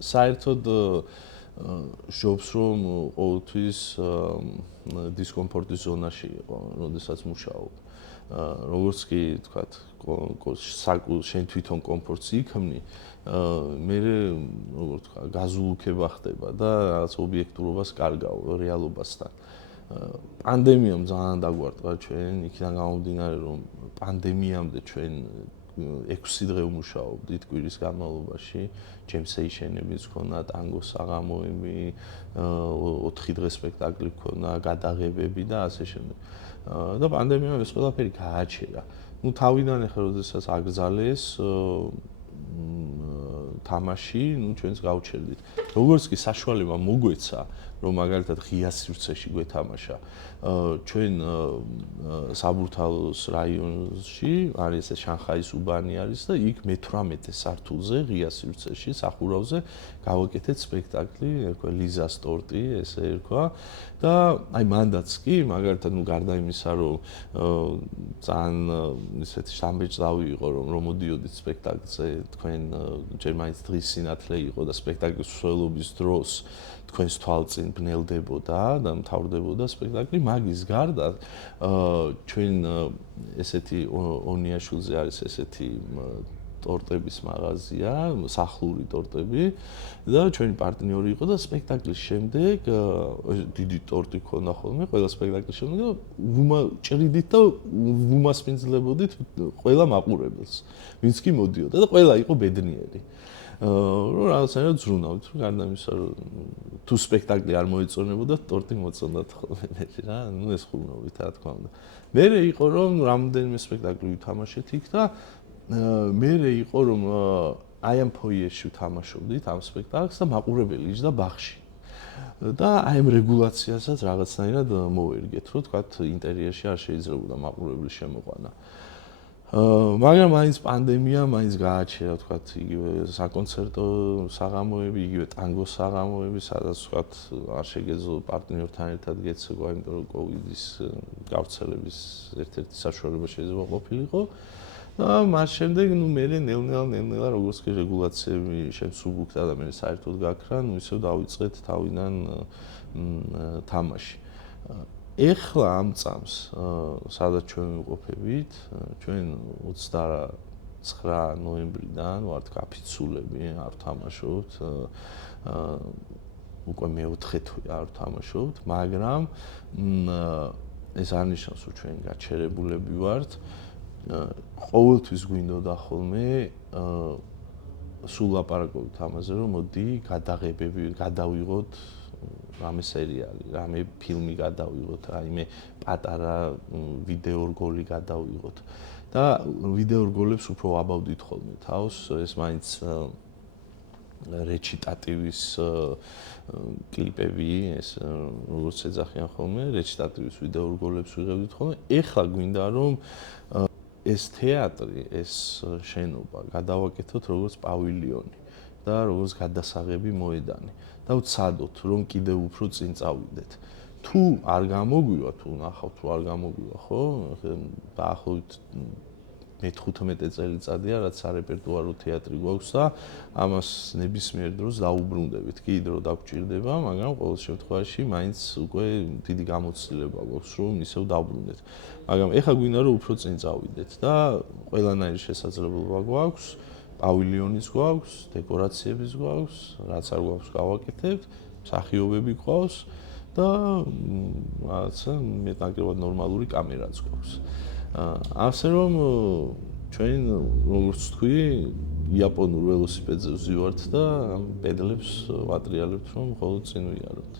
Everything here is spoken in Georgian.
საერთოდ შობს რომ ყოველთვის დისკომფორტის ზონაში იყო, როდესაც მუშაობ. როგორც კი თქვათ, შენ თვითონ კომფორტს იქმნი, მე როგორ თქვა, გაზულუქება ხდება და რაღაც ობიექტურობას კარგავ რეალობასთან. პანდემიამ ძალიან დაგვარტყა ჩვენ, იქიდან გამომდინარე რომ პანდემიამდე ჩვენ 6 დღე ვმუშაობდით კვირის განმავლობაში, ჯემსეიშენებიც ქონა, ტანგოს საღამოები, 4 დღე სპექტაკლი ქონა, გადაღებები და ასე შემდეგ. და პანდემიამ ეს ყველაფერი გააჩერა. ნუ თავიდან ახლა როდესაც აგრძალეს თამაში, ნუ ჩვენც გავჩერდით. როგორც კი საშუალება მოგვეცა, რომ მაგალითად ღია სივრცეში გვეთამაშა, ჩვენ საბურთალოს რაიონში არის ეს შანხაის უბანი არის და იქ მე-18 სართულზე ღია სივრცეში სახურავზე გავაკეთეთ სპექტაკლი, ერქვა ლიზას ტორტი, ესე ერქვა და აი მანდაც კი მაგალითად ნუ გარდა იმისა, რომ ძალიან ისეთი შთამბეჭდავი იყო, რომ მოდიოდით სპექტაკლზე თქვენ ჯერ მაინც დღის სინათლე იყო და სპექტაკლის მსვლელობის დროს თქვენს თვალწინ ბნელდებოდა და მთავრდებოდა სპექტაკლი, მაგის გარდა ჩვენ ესეთი ონიაშვილზე არის ესეთი ტორტების მაღაზია, სახლური ტორტები და ჩვენი პარტნიორი იყო და სპექტაკლის შემდეგ დიდი ტორტი ქონდა ხოლმე, ყველა სპექტაკლის შემდეგ და ჭრიდით და ვუმასპინძლებოდით ყველა მაყურებელს, ვინც კი მოდიოდა და ყველა იყო ბედნიერი. რომ რაღაცნაირად ზრუნავთ, რომ გარდა იმისა, რომ თუ სპექტაკლი არ მოეწონებოდა, ტორტი მოწონდათ ხოლმე მეში რა, ნუ ეს ხუმრობით რა თქმა უნდა. მერე იყო რომ რამდენიმე სპექტაკლი ვითამაშეთ იქ და მერე იყო რომ აი ამ ფოიეში ვთამაშობდით ამ სპექტაკლს და მაყურებელი იჯდა ბაღში. და აი ამ რეგულაციასაც რაღაცნაირად მოვერგეთ, რომ თქვათ ინტერიერში არ შეიძლებოდა მაყურებლის შემოყვანა. მაგრამ მაინც პანდემია მაინც გააჩერა, თქვათ, იგივე საკონცერტო საღამოები, იგივე ტანგოს საღამოები, სადაც თქვათ არ შეგეძლო პარტნიორთან ერთად გეცევა, იმიტომ რომ კოვიდის გავრცელების ერთ-ერთი საშუალება შეიძლება ყოფილიყო. და მას შემდეგ ნუ მე ნელ-ნელა როგორც კი რეგულაციები შემსუბუქდა და მე საერთოდ გაქრა, ნუ ისევ დავიწყეთ თავიდან თამაში. ეხლა ამ წამს, სადაც ჩვენ ვიყოფებით, ჩვენ 29 ნოემბრიდან ვართ გაფიცულები, არ ვთამაშობთ. უკვე მე-4 თვე არ ვთამაშობთ, მაგრამ ეს არ ნიშნავს, რომ ჩვენ გაჩერებულები ვართ. ყოველთვის გვინდოდა ხოლმე სულ ლაპარაკობთ ამაზე, რომ მოდი გადაღებები გადავიღოთ რამე სერიალი, რამე ფილმი გადავიღოთ, რაიმე პატარა ვიდეო რგოლი გადავიღოთ. და ვიდეო რგოლებს უფრო ვაბავდით ხოლმე თავს, ეს მაინც რეჩიტატივის კლიპები, ეს როგორც ეძახიან ხოლმე, რეჩიტატივის ვიდეო რგოლებს ვიღებდით ხოლმე. ეხლა გვინდა რომ ეს თეატრი, ეს შენობა გადავაკეთოთ როგორც პავილიონი და როგორც გადასაღები მოედანი და ვცადოთ, რომ კიდევ უფრო წინ წავიდეთ. თუ არ გამოგვივა, თუ ნახავთ, თუ არ გამოგვივა, ხო? დაახლოებით მე-15 წელიწადია, რაც სარეპერტუარო თეატრი გვაქვს და ამას ნებისმიერ დროს დაუბრუნდებით. კი დრო დაგჭირდება, მაგრამ ყოველ შემთხვევაში მაინც უკვე დიდი გამოცდილება გვაქვს, რომ ისევ დავბრუნდეთ. მაგრამ ეხლა გვინდა რომ უფრო წინ წავიდეთ და ყველანაირი შესაძლებლობა გვაქვს, პავილიონიც გვაქვს, დეკორაციებიც გვაქვს, რაც არ გვაქვს გავაკეთებთ, მსახიობები გვაქვს და რაღაცა მეტნაკლებად ნორმალური კამერაც გვაქვს. ასე რომ ჩვენ როგორც თქვი, იაპონურ ველოსიპედზე ვზივართ და ამ პედლებს ვატრიალებთ, რომ მხოლოდ წინ ვიაროთ.